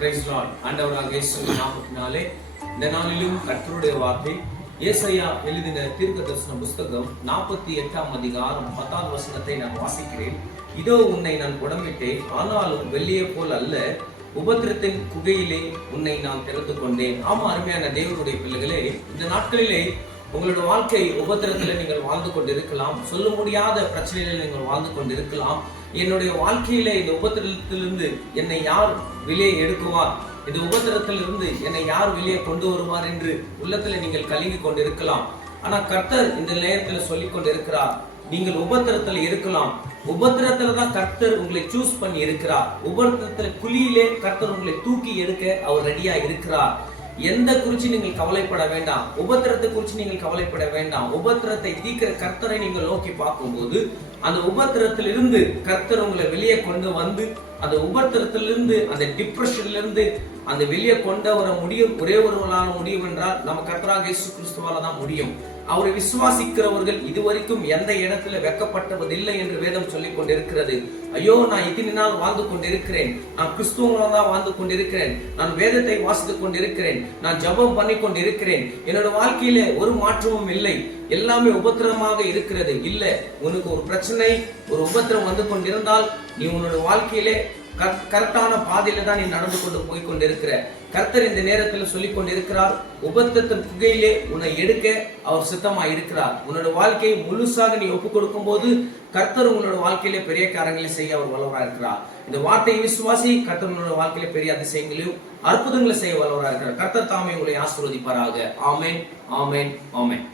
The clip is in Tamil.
Price Lord. ஆண்டவராகிய இயேசுவின் நாமத்தினாலே இந்த நாளிலும் கர்த்தருடைய வார்த்தை ஏசாயா எழுதின தீர்க்கதரிசன புஸ்தகம் 48ஆம் அதிகாரம் 10ஆம் வசனத்தை நான் வாசிக்கிறேன். இதோ உன்னை நான் புடமிட்டேன், ஆனாலும் வெள்ளியை போல் அல்ல, உபத்திரத்தின் குகையிலே உன்னை நான் திறந்து கொண்டேன். ஆமா, அருமையான தேவனுடைய பிள்ளைகளே, இந்த நாட்களிலே உங்களோட வாழ்க்கை உபத்திரத்துல நீங்கள் வாழ்ந்து கொண்டிருக்கலாம். சொல்ல முடியாத பிரச்சனையில நீங்கள் வாழ்ந்து கொண்டிருக்கலாம். என்னுடைய வாழ்க்கையில இந்த உபத்திரத்திலிருந்து என்னை யார் வெளியே எடுக்குவார், இந்த உபத்திரத்திலிருந்து என்னை யார் வெளியே கொண்டு வருவார் என்று உள்ளத்துல நீங்கள் கலங்கி கொண்டிருக்கலாம். ஆனா கர்த்தர் இந்த நேரத்துல சொல்லிக் கொண்டிருக்கிறார், நீங்கள் உபத்திரத்துல இருக்கலாம், உபத்திரத்துல தான் கர்த்தர் உங்களை சூஸ் பண்ணி இருக்கிறார். உபத்திரத்துல குழியிலே கர்த்தர் உங்களை தூக்கி எடுக்க அவர் ரெடியா இருக்கிறார். எந்த குறிச்சு நீங்கள் கவலைப்பட வேண்டாம், உபத்திரத்தை குறிச்சு நீங்கள் கவலைப்பட வேண்டாம். உபத்திரத்தை தீர்க்கிற கர்த்தரை நீங்கள் நோக்கி பார்க்கும்போது அந்த உபத்திரத்திலிருந்து கர்த்தர் உங்களை வெளியே கொண்டு வந்து, அந்த உபத்திரத்திலிருந்து, அந்த டிப்ரெஷன்ல இருந்து அந்த வெளியே கொண்டு வர முடியும். ஒரே ஒருவரால முடியும் என்றால் நம்ம கர்த்தராகிய இயேசு கிறிஸ்துவால தான் முடியும். அவரை விசுவாசிக்கிறவர்கள் இதுவரைக்கும் எந்த இடத்துல வெட்கப்பட்டதில்லை என்று வேதம் சொல்லிக் கொண்டிருக்கிறது. ஐயோ, நான் இத்தனை நாள் வாழ்ந்து கொண்டிருக்கிறேன், நான் கிறிஸ்துவங்களா தான் வாழ்ந்து கொண்டிருக்கிறேன், நான் வேதத்தை வாசித்துக் கொண்டிருக்கிறேன், நான் ஜெபம் பண்ணி கொண்டிருக்கிறேன், என்னோட வாழ்க்கையில ஒரு மாற்றமும் இல்லை, எல்லாமே உபத்திரமாக இருக்கிறது. இல்ல, உனக்கு ஒரு பிரச்சனை, ஒரு உபத்திரம் வந்து கொண்டிருந்தால் நீ உன்னோட வாழ்க்கையிலே கரெக்டான பாதையில தான் நீ நடந்து கொண்டு போய் கொண்டிருக்கிற. கர்த்தர் இந்த நேரத்தில் சொல்லிக் கொண்டிருக்கிறார், உபத்திரத்தின் குகையிலே உன்னை எடுக்க அவர் சித்தமா இருக்கிறார். உன்னோட வாழ்க்கையை முழுசாக நீ ஒப்புக் கொடுக்கும் போது கர்த்தர் உங்களோட வாழ்க்கையிலே பெரிய காரியங்களை செய்ய அவர் வல்லவராக இருக்கிறார். இந்த வார்த்தையை விசுவாசி, கர்த்தர் உங்களோட வாழ்க்கையில பெரிய அதிசயங்களையும் அற்புதங்களை செய்ய வல்லவராக இருக்கிறார். கர்த்தர் தாமே உங்களை ஆசீர்வதிப்பாராக. ஆமென், ஆமென், ஆமென்.